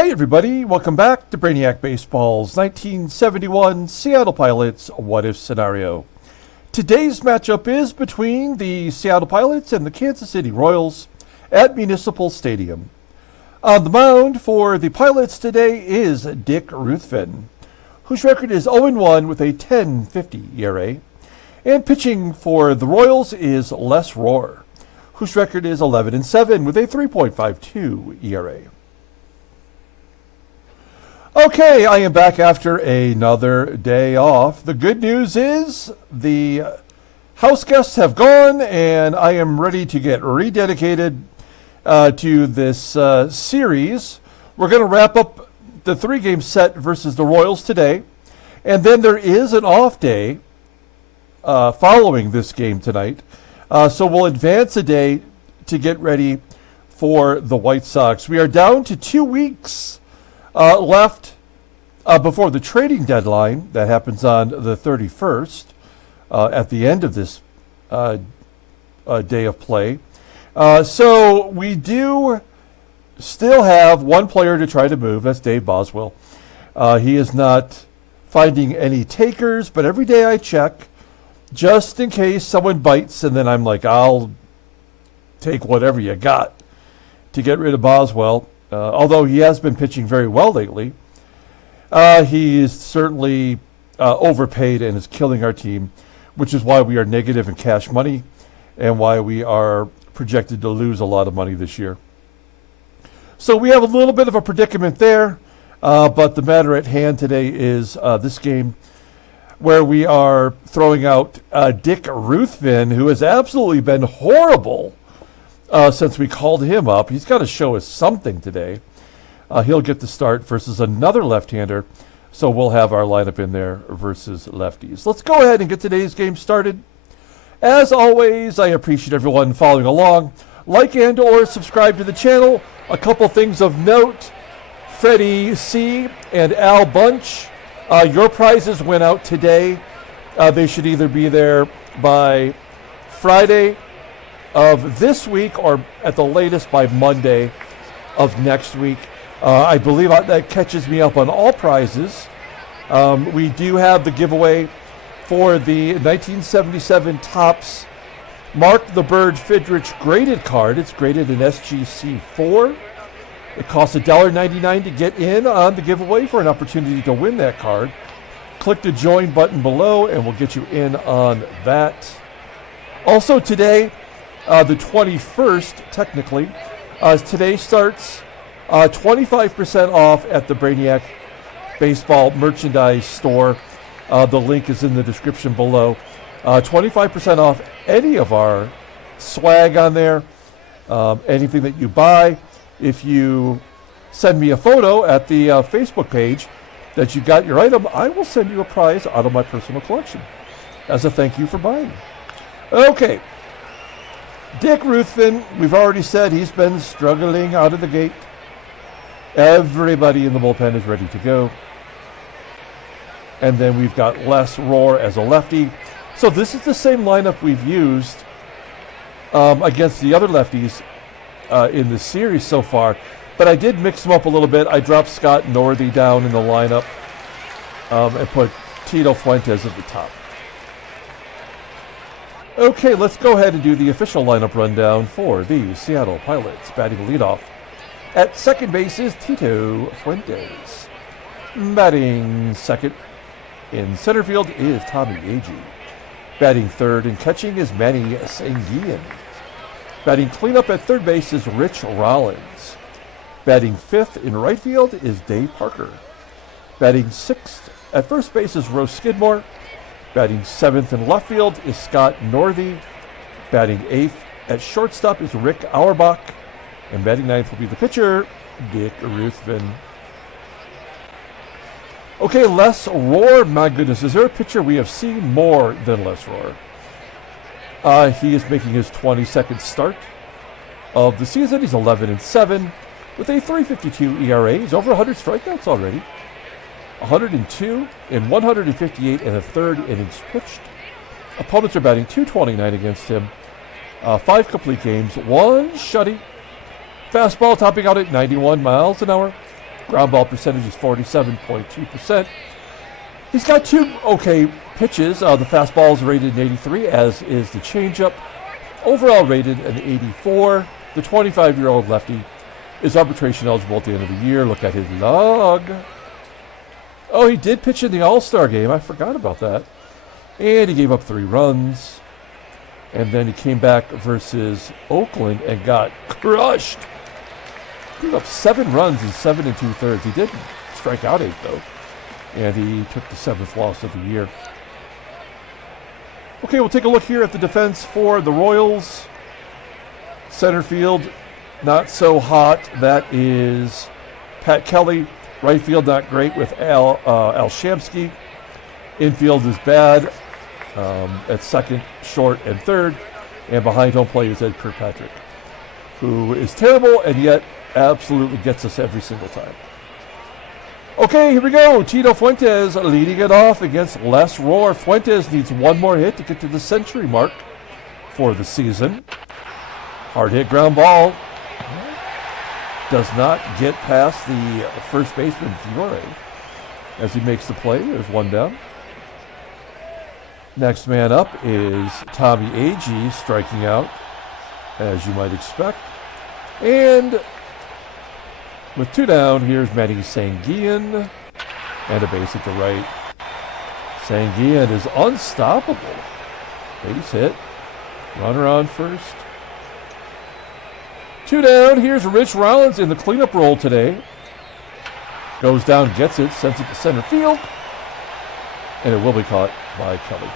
Hey everybody, welcome back to Brainiac Baseball's 1971 Seattle Pilots What If Scenario. Today's matchup is between the Seattle Pilots and the Kansas City Royals at Municipal Stadium. On the mound for the Pilots today is Dick Ruthven, whose record is 0-1 with a 10.50 ERA. And pitching for the Royals is Les Rohr, whose record is 11-7 with a 3.52 ERA. Okay, I am back after another day off. The good news is the house guests have gone, and I am ready to get rededicated to this series. We're going to wrap up the three-game set versus the Royals today, and then there is an off day following this game tonight. So we'll advance a day to get ready for the White Sox. We are down to 2 weeks left before the trading deadline that happens on the 31st at the end of this day of play. So we do still have one player to try to move. That's Dave Boswell. He is not finding any takers, but every day I check just in case someone bites, and then I'm like, I'll take whatever you got to get rid of Boswell. Although he has been pitching very well lately, he is certainly overpaid and is killing our team, which is why we are negative in cash money and why we are projected to lose a lot of money this year. So we have a little bit of a predicament there, but the matter at hand today is this game where we are throwing out Dick Ruthven, who has absolutely been horrible since we called him up. He's got to show us something today. He'll get the start versus another left-hander, so we'll have our lineup in there versus lefties. Let's go ahead and get today's game started. As always, I appreciate everyone following along. Like and or subscribe to the channel. A couple things of note. Freddie C. and Al Bunch, your prizes went out today. They should either be there by Friday of this week or at the latest by Monday of next week. I believe that catches me up on all prizes. We do have the giveaway for the 1977 Topps Mark the Bird Fidrich graded card. It's graded in SGC 4. It costs $1.99 to get in on the giveaway for an opportunity to win that card. Click the join button below and we'll get you in on that. Also today, the 21st, technically. Today starts 25% off at the Brainiac Baseball merchandise store. The link is in the description below. 25% off any of our swag on there. Anything that you buy. If you send me a photo at the Facebook page that you got your item, I will send you a prize out of my personal collection as a thank you for buying. Okay. Dick Ruthven, we've already said he's been struggling out of the gate. Everybody in the bullpen is ready to go. And then we've got Les Rohr as a lefty. So this is the same lineup we've used against the other lefties in the series so far. But I did mix them up a little bit. I dropped Scott Northey down in the lineup and put Tito Fuentes at the top. Okay, let's go ahead and do the official lineup rundown for the Seattle Pilots. Batting leadoff at second base is Tito Fuentes. Batting second in center field is Tommie AGEE. Batting third and catching is Manny SANGUILLEN. Batting cleanup at third base is Rich Rollins. Batting fifth in right field is Dave Parker. Batting sixth at first base is Skidmore. Batting seventh in left field is Scott Northey. Batting eighth at shortstop is Rick Auerbach. And batting ninth will be the pitcher, Dick Ruthven. Okay, Les Rohr. My goodness, is there a pitcher we have seen more than Les Rohr? He is making his 22nd start of the season. He's 11-7 with a 3.52 ERA. He's over 100 strikeouts already. 102 in 158 and a third innings pitched. Opponents are batting .229 against him. 5 complete games, 1 shutty. Fastball topping out at 91 miles an hour. Ground ball percentage is 47.2%. He's got two okay pitches. The fastball is rated an 83, as is the changeup. Overall rated an 84. The 25-year-old lefty is arbitration eligible at the end of the year. Look at his log. Oh, he did pitch in the All-Star game. I forgot about that. And he gave up 3 runs. And then he came back versus Oakland and got crushed. He gave up 7 runs in 7 2/3. He did strike out 8, though. And he took the 7th loss of the year. Okay, we'll take a look here at the defense for the Royals. Center field, not so hot. That is Pat Kelly. Right field, not great with Al Shamsky. Infield is bad at second, short, and third. And behind home plate is KIRKPATRICK, who is terrible and yet absolutely gets us every single time. Okay, here we go. Tito Fuentes leading it off against Les Rohr. Fuentes needs one more hit to get to the century mark for the season. Hard hit ground ball. Does not get past the first baseman, FIORE, as he makes the play. There's one down. Next man up is Tommie AGEE, striking out, as you might expect. And with 2 down, here's Manny SANGUILLEN, and a base at the right. SANGUILLEN is unstoppable. Base hit. Runner on first. 2 down, here's Rich Rollins in the cleanup role today. Goes down, gets it, sends it to center field, and it will be caught by Kelly.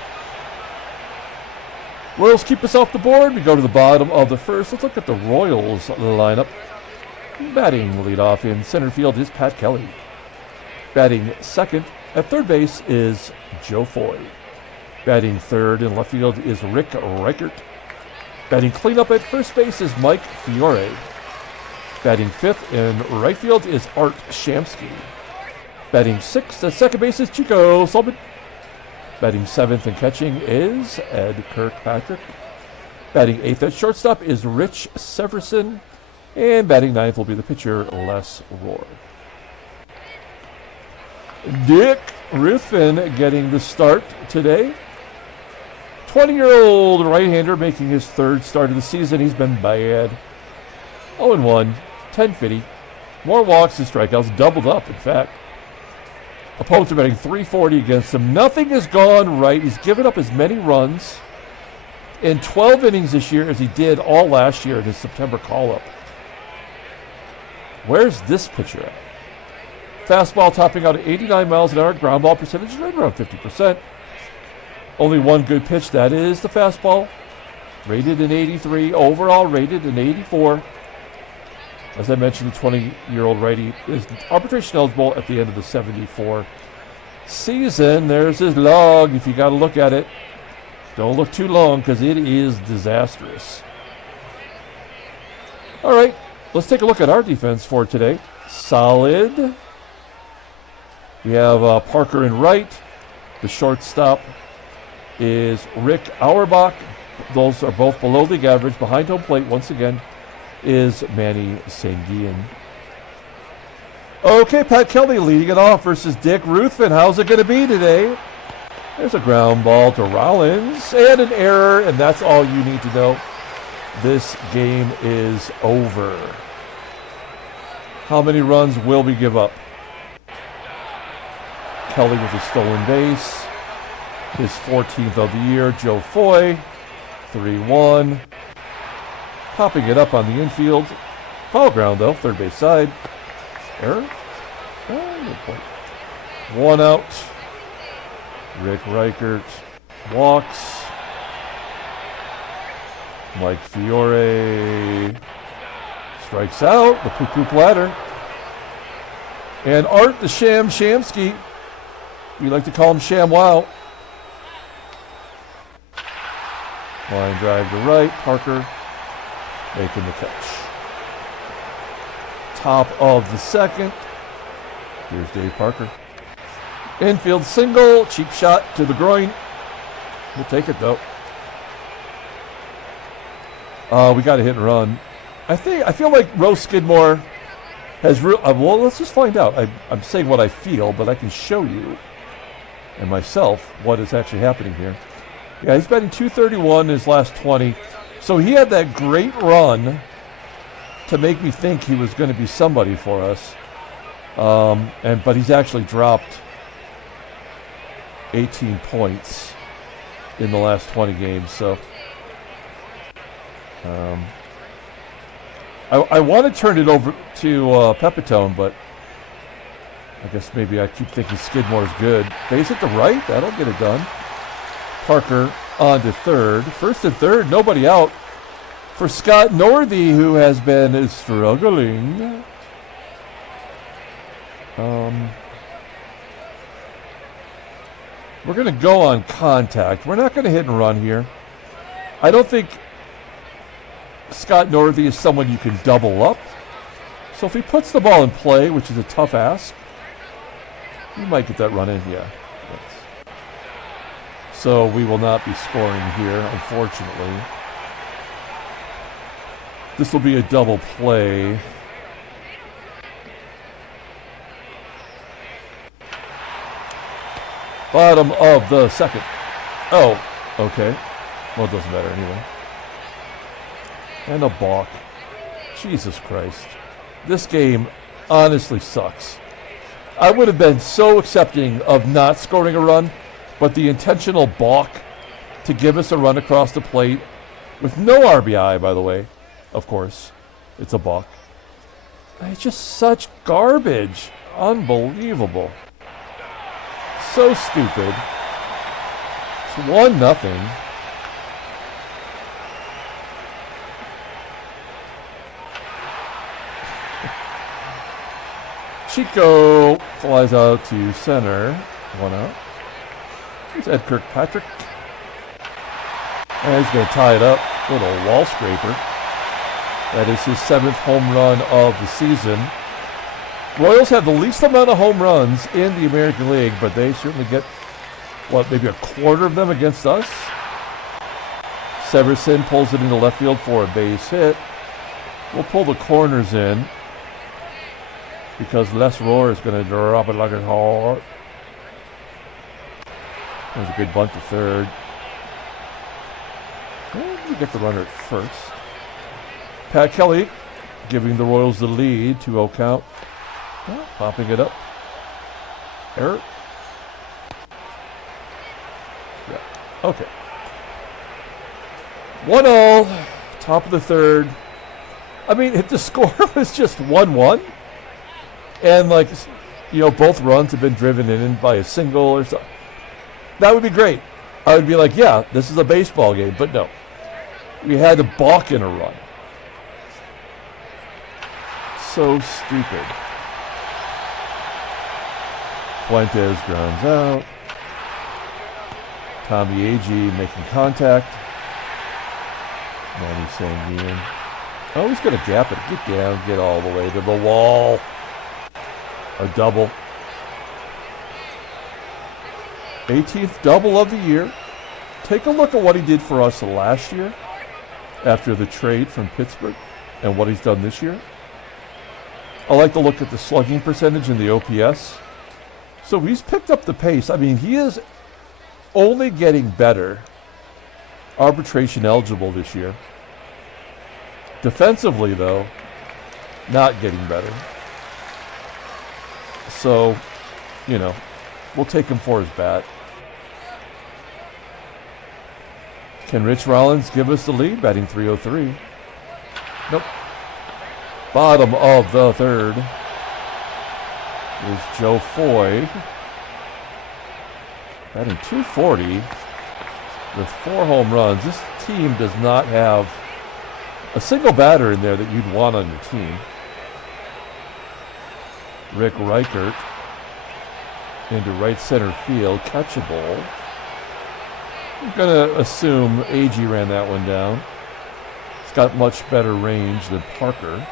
Royals keep us off the board. We go to the bottom of the first. Let's look at the Royals lineup. Batting leadoff in center field is Pat Kelly. Batting second at third base is Joe Foy. Batting third in left field is REICHARDT. Batting cleanup at first base is Mike FIORE. Batting fifth in right field is Art Shamsky. Batting sixth at second base is Chico. Batting seventh and catching is KIRKPATRICK. Batting eighth at shortstop is Rich SEVERSON. And batting ninth will be the pitcher, Les Rohr. Dick Ruthven getting the start today. 20-year-old right-hander making his third start of the season. He's been bad. 0-1, 10-50. More walks and strikeouts, doubled up, in fact. Opponents are batting .340 against him. Nothing has gone right. He's given up as many runs in 12 innings this year as he did all last year in his September call-up. Where's this pitcher at? Fastball topping out at 89 miles an hour. Ground ball percentage is right around 50%. Only one good pitch, that is the fastball. Rated an 83. Overall rated an 84. As I mentioned, the 20-year-old righty is arbitration eligible at the end of the 74 season. There's his log. If you got to look at it, don't look too long because it is disastrous. All right. Let's take a look at our defense for today. Solid. We have Parker in right. The shortstop is Rick Auerbach. Those are both below league average. Behind home plate, once again, is Manny SANGUILLEN. Okay, Pat Kelly leading it off versus Dick Ruthven. How's it going to be today? There's a ground ball to Rollins and an error, and that's all you need to know. This game is over. How many runs will we give up? Kelly with a stolen base. His 14th of the year. Joe Foy, 3-1. Popping it up on the infield. Foul ground, though. Third base side. Error? Oh, good point. 1 out. Rick Reichert walks. Mike FIORE strikes out. The poo-poo platter. And Art the Shamsky. We like to call him ShamWow. Line drive to right. Parker making the catch. Top of the second. Here's Dave Parker. Infield single. Cheap shot to the groin. We'll take it, though. We got a hit and run. I feel like Skidmore well, let's just find out. I'm saying what I feel, but I can show you and myself what is actually happening here. Yeah, he's batting .231 in his last 20. So he had that great run to make me think he was going to be somebody for us. But he's actually dropped 18 points in the last 20 games. So I want to turn it over to Pepitone, but I guess maybe I keep thinking Skidmore's good. Base at the right, that'll get it done. Parker on to third. First and third, nobody out for Scott Northey, who has been struggling. We're going to go on contact. We're not going to hit and run here. I don't think Scott Northey is someone you can double up. So if he puts the ball in play, which is a tough ask, you might get that run in. Yeah. So we will not be scoring here, unfortunately. This will be a double play. Bottom of the second. Oh, okay. Well, it doesn't matter anyway. And a balk. Jesus Christ. This game honestly sucks. I would have been so accepting of not scoring a run, but the intentional balk to give us a run across the plate with no RBI, by the way, of course, it's a balk. It's just such garbage. Unbelievable. So stupid. It's 1-0. Chico flies out to center. 1 out. Here's KIRKPATRIck. And he's going to tie it up. Little wall scraper. That is his 7th home run of the season. Royals have the least amount of home runs in the American League, but they certainly get, maybe a quarter of them against us? Severson pulls it into left field for a base hit. We'll pull the corners in because Les Rohr is going to drop it like a heart. There's a good bunt to third. And we get the runner at first. Pat Kelly giving the Royals the lead, 2-0 count. Popping it up. Error. Yeah. Okay. 1-0. Top of the third. I mean, if the score was just 1-1, and both runs have been driven in by a single or something, that would be great. I would be like, yeah, this is a baseball game. But no. We had to balk in a run. So stupid. Fuentes grounds out. Tommie AGEE making contact. Manny SANGUILLEN. Oh, he's going to gap it. Get down. Get all the way to the wall. A double. 18th double of the year. Take a look at what he did for us last year after the trade from Pittsburgh and what he's done this year. I like to look at the slugging percentage and the OPS. So he's picked up the pace. I mean, he is only getting better. Arbitration eligible this year. Defensively, though, not getting better. So, we'll take him for his bat. Can Rich Rollins give us the lead? Batting .303. Nope. Bottom of the third is Joe Foy. Batting .240 with 4 home runs. This team does not have a single batter in there that you'd want on your team. Rick Reichhardt into right center field. Catchable. I'm going to assume AGEE ran that one down. It's got much better range than Parker.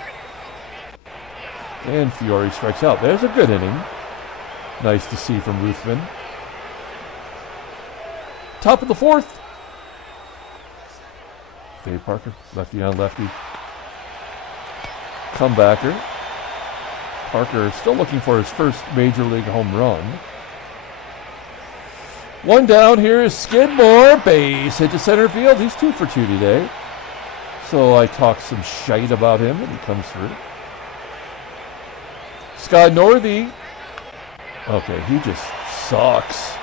And FIORE strikes out. There's a good inning. Nice to see from Ruthven. Top of the fourth. Dave Parker, lefty on lefty. Comebacker. Parker still looking for his first major league home run. One down, here is Skidmore. Base hit to center field. He's 2 for 2 today. So I talked some shite about him and he comes through. NORTHEY. Okay, he just sucks.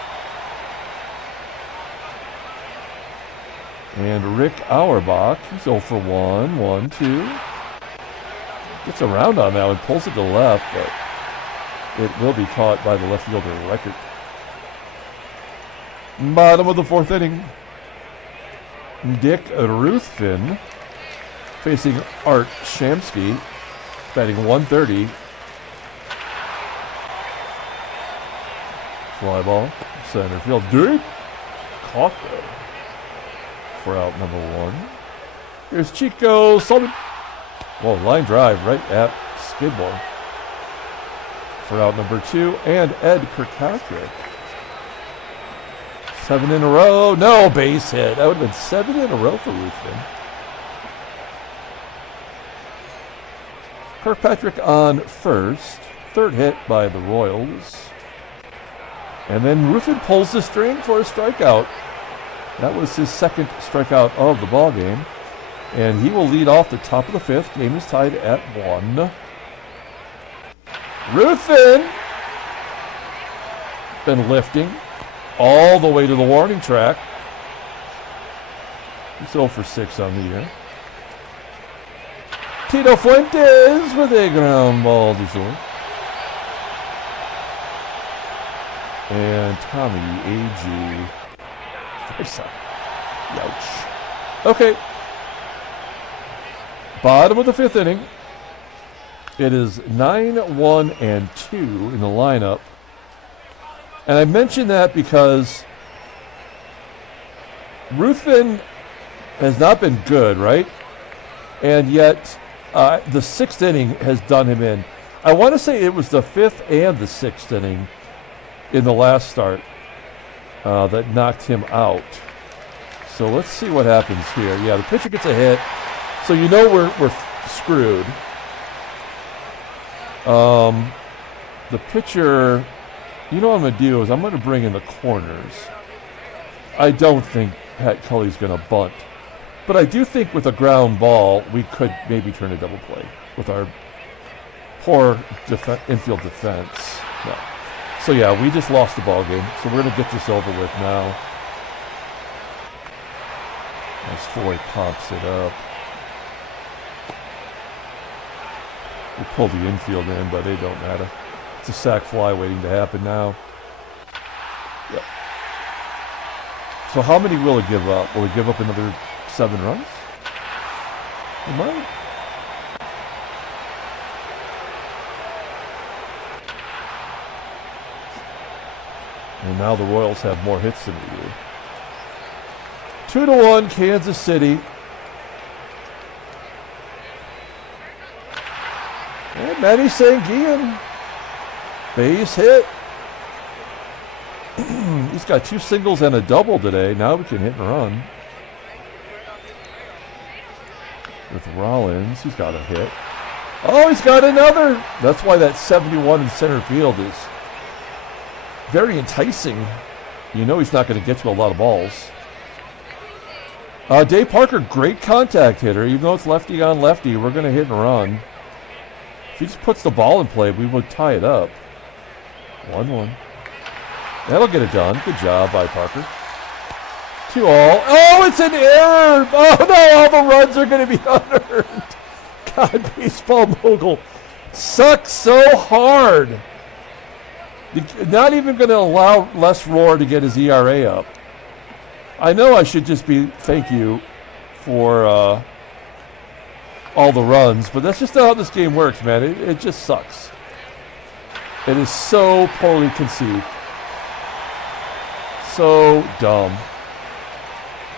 And Rick Auerbach, he's 0 for 1, 1-2. Gets around on that one, pulls it to left, but it will be caught by the left fielder, Reichhardt. Bottom of the 4th inning. Dick Ruthven facing Art Shamsky, batting 130. Fly ball, center field, Dick caught that for out number 1. Here's Chico, SALMON. Whoa, line drive right at Skidmore for out number 2, and Ed Kirkpatrick. 7 in a row. No, base hit. That would have been 7 in a row for Ruthven. Kirkpatrick on first. 3rd hit by the Royals. And then Ruthven pulls the string for a strikeout. That was his 2nd strikeout of the ball game. And he will lead off the top of the 5th. Game is tied at 1. Ruthven been lifting all the way to the warning track. He's 0 for 6 on the year. Tito Fuentes with a ground ball to short. And Tommie AGEE. Ouch. Okay. Bottom of the 5th inning. It is 9-1 and 2 in the lineup. And I mention that because Ruthven has not been good, right? And yet the 6th inning has done him in. I want to say it was the 5th and the 6th inning in the last start that knocked him out. So let's see what happens here. Yeah, the pitcher gets a hit. So you know we're screwed. The pitcher, you know what I'm going to do is I'm going to bring in the corners. I don't think Pat Cully's going to bunt. But I do think with a ground ball, we could maybe turn a double play with our poor infield defense. No. So yeah, we just lost the ball game. So we're going to get this over with now. As Foy pops it up. We pull the infield in, but it don't matter. It's a sac fly waiting to happen now. Yep. So how many will it give up? Will it give up another 7 runs? It might. And now the Royals have more hits than we do. 2-1 Kansas City. And Manny SANGUILLEN. Base hit. He's got 2 singles and a double today. Now we can hit and run. With Rollins, he's got a hit. Oh, he's got another. That's why that 71 in center field is very enticing. You know he's not going to get to a lot of balls. Dave Parker, great contact hitter. Even though it's lefty on lefty, we're going to hit and run. If he just puts the ball in play, we would tie it up. 1-1. That'll get it done. Good job by Parker. 2-all. Oh, it's an error. Oh, no, all the runs are going to be unearned. God, baseball mogul sucks so hard. Not even going to allow Les Rohr to get his ERA up. I know I should just be thank you for all the runs, but that's just not how this game works, man. It just sucks. It is so poorly conceived. So dumb.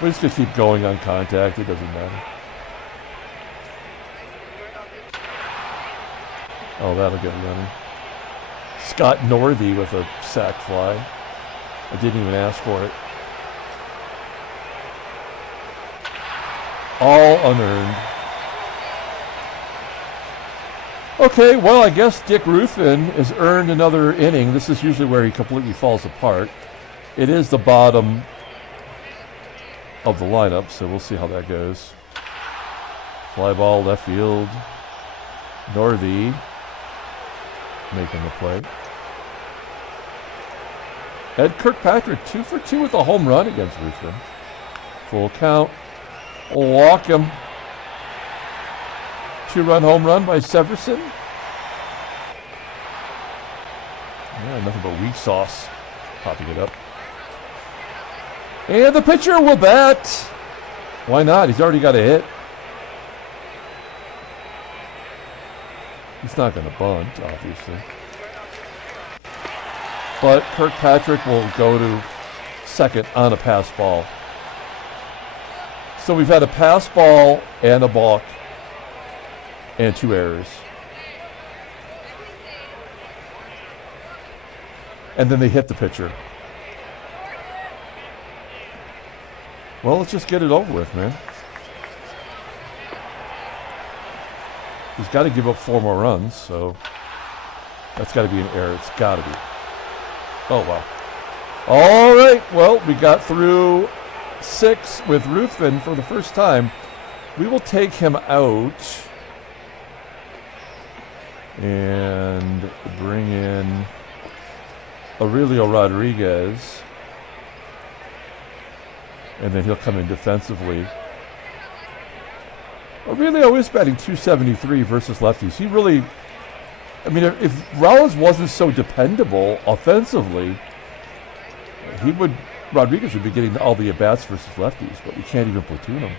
We're just going to keep going on contact. It doesn't matter. Oh, that'll get running. NORTHEY with a sac fly. I didn't even ask for it. All unearned. Okay, well, I guess Dick Ruthven has earned another inning. This is usually where he completely falls apart. It is the bottom of the lineup, so we'll see how that goes. Fly ball left field. Northey making the play. Ed Kirkpatrick 2 for 2 with a home run against Ruthven. Full count. Walk him. 2-run home run by Severson. Yeah, nothing but weak sauce popping it up. And the pitcher will bat. Why not? He's already got a hit. He's not going to bunt, obviously. But Kirkpatrick will go to second on a pass ball. So we've had a pass ball and a balk and 2 errors. And then they hit the pitcher. Well, let's just get it over with, man. He's got to give up 4 more runs, so that's got to be an error. It's got to be. Oh, wow. All right. Well, we got through 6 with Ruthven for the first time. We will take him out and bring in Aurelio Rodriguez. And then he'll come in defensively. Aurelio is batting .273 versus lefties. He really, I mean, if Rollins wasn't so dependable offensively, Rodriguez would be getting all the at-bats versus lefties, but we can't even platoon him.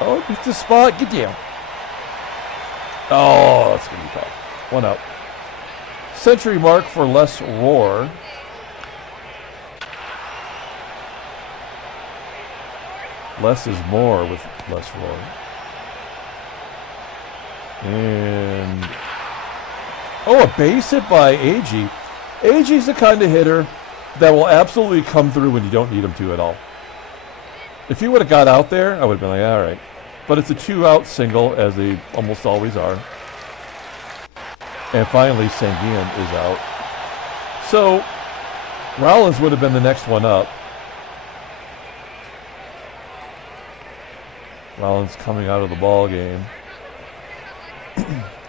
Oh, it's the spot. Get down. Oh, that's going to be tough. 1 out. Century mark for Les Rohr. Less is more with Les Rohr. And a base hit by Agee. Agee's the kind of hitter that will absolutely come through when you don't need him to at all. If he would have got out there, I would have been like, all right. But it's a 2-out single, as they almost always are. And finally, SANGUILLEN is out. So Rollins would have been the next one up. Rollins coming out of the ball game.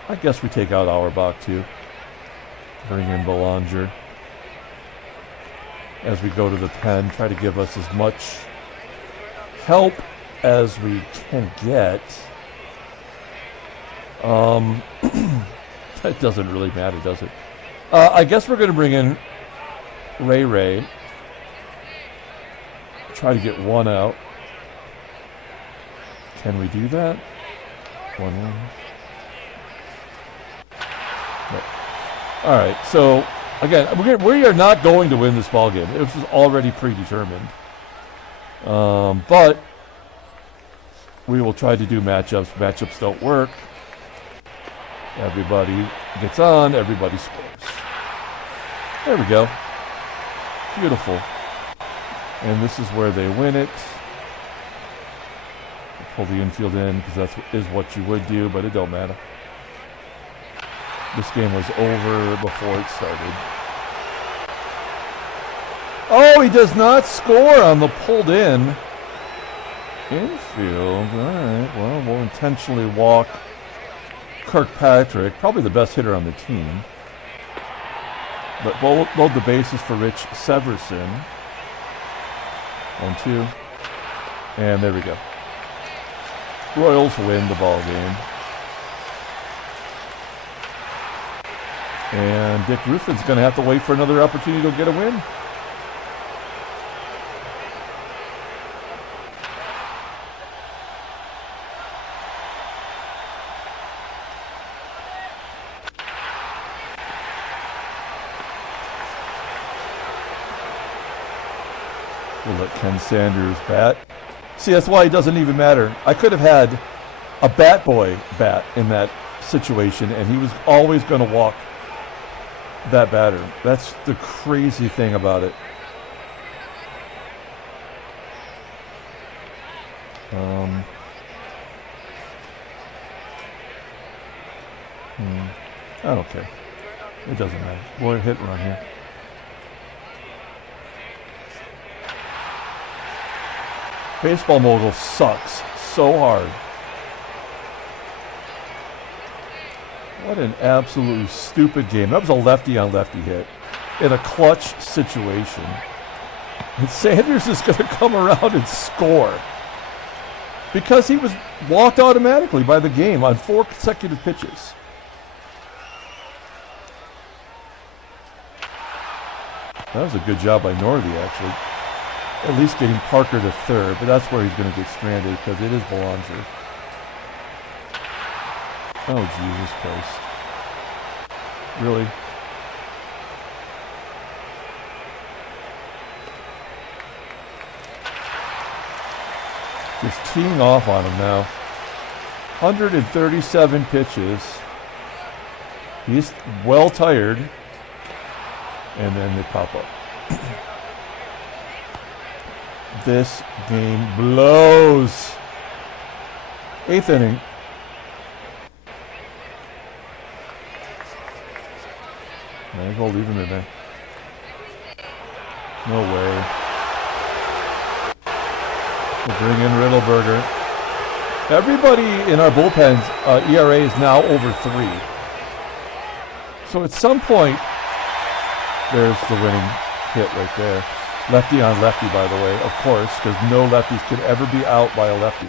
I guess we take out Auerbach too. Bring in Belanger. As we go to the pen, try to give us as much help as we can get. That doesn't really matter, does it? I guess we're going to bring in Ray. Try to get 1 out. Can we do that? 1-1. No. All right. So again, we are not going to win this ball game. It was already predetermined. But we will try to do matchups. Matchups don't work. Everybody gets on. Everybody scores. There we go. Beautiful. And this is where they win it. Pull the infield in because that is what you would do, but it don't matter. This game was over before it started. Oh, he does not score on the pulled in infield. All right, well, we'll intentionally walk Kirkpatrick, probably the best hitter on the team. But load the bases for Rich Severson. 1-2. And there we go. Royals win the ball game. And Dick Ruthven's going to have to wait for another opportunity to get a win. We'll let Ken Sanders bat. See, that's why it doesn't even matter. I could have had a bat boy bat in that situation, and he was always going to walk that batter. That's the crazy thing about it. I don't care. It doesn't matter. We'll hit and run here. Baseball mogul sucks so hard. What an absolutely stupid game. That was a lefty on lefty hit in a clutch situation. And Sanders is going to come around and score because he was walked automatically by the game on 4 consecutive pitches. That was a good job by Northey, actually. At least getting Parker to third, but that's where he's going to get stranded because it is Belanger. Oh, Jesus Christ. Really? Just teeing off on him now. 137 pitches. He's well tired. And then they pop up. This game blows. 8th inning. Might as well leave him in there. No way. We'll bring in Riddleberger. Everybody in our bullpen's ERA is now over 3. So at some point, there's the winning hit right there. Lefty on lefty, by the way, of course, because no lefties could ever be out by a lefty.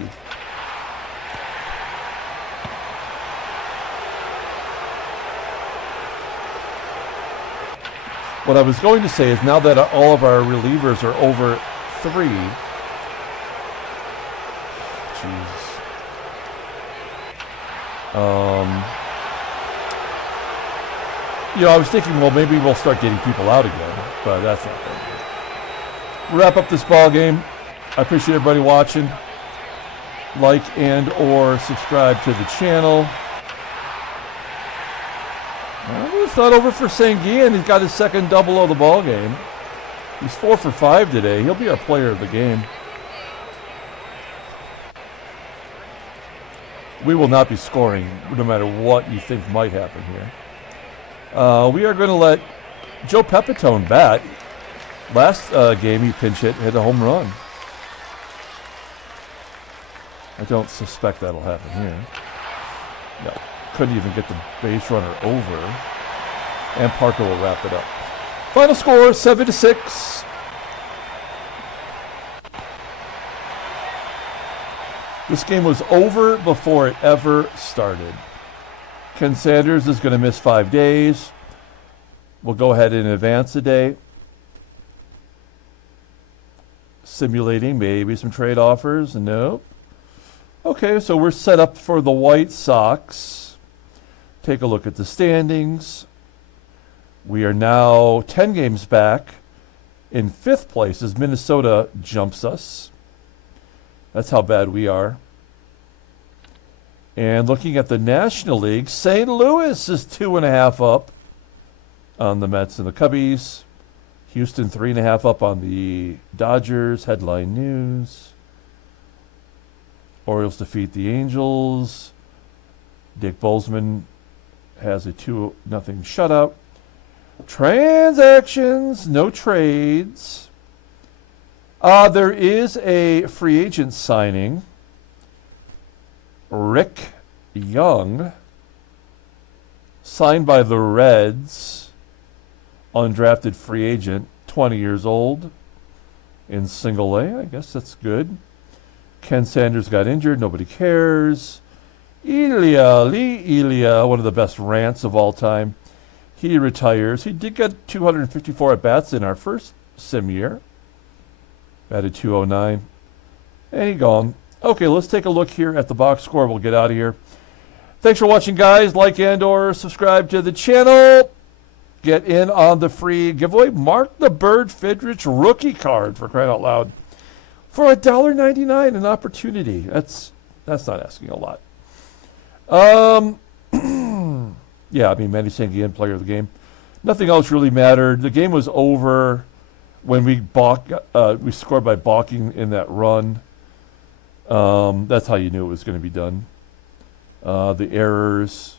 What I was going to say is now that all of our relievers are over 3, you know, I was thinking, well, maybe we'll start getting people out again, but that's not going to be. Wrap up this ball game. I appreciate everybody watching. Like and or subscribe to the channel. Well, it's not over for SANGUILLEN. He's got his second double of the ball game. He's 4 for 5 today. He'll be our player of the game. We will not be scoring no matter what you think might happen here. We are going to let Joe Pepitone bat. Last game he pinch hit a home run. I don't suspect that'll happen here. No, couldn't even get the base runner over. And Parker will wrap it up. Final score, 7-6. This game was over before it ever started. Ken Sanders is going to miss 5 days. We'll go ahead and advance a day. Simulating maybe some trade offers. Nope. Okay, so we're set up for the White Sox. Take a look at the standings. We are now 10 games back. In 5th place as Minnesota jumps us. That's how bad we are. And looking at the National League, St. Louis is 2.5 up on the Mets and the Cubbies. Houston 3.5 up on the Dodgers. Headline news. Orioles defeat the Angels. Dick Boltzmann has a 2-0 shutout. Transactions, no trades. There is a free agent signing. Rick Young, signed by the Reds, undrafted free agent, 20 years old, in single A. I guess that's good. Ken Sanders got injured. Nobody cares. Lee Elia, one of the best rants of all time. He retires. He did get 254 at-bats in our first sim year. Batted 209. And he gone. Okay, let's take a look here at the box score. We'll get out of here. Thanks for watching, guys. Like and or subscribe to the channel. Get in on the free giveaway. Mark the Bird Fidrich rookie card, for crying out loud. For $1.99 an opportunity. That's not asking a lot. Yeah, I mean, Manny SANGUILLEN, player of the game. Nothing else really mattered. The game was over when we scored by balking in that run. That's how you knew it was going to be done. The errors.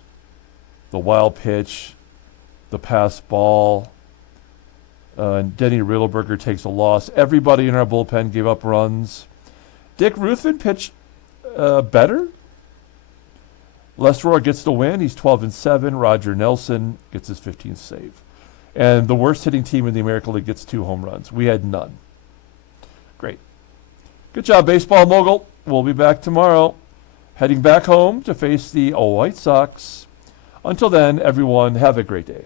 the wild pitch, the pass ball. And Denny Riddleberger takes a loss. Everybody in our bullpen gave up runs. Dick Ruthven pitched better. Les Rohr gets the win. He's 12-7. Roger Nelson gets his 15th save. And the worst hitting team in the American League gets 2 home runs. We had none. Great. Good job, Baseball Mogul. We'll be back tomorrow. Heading back home to face the White Sox. Until then, everyone, have a great day.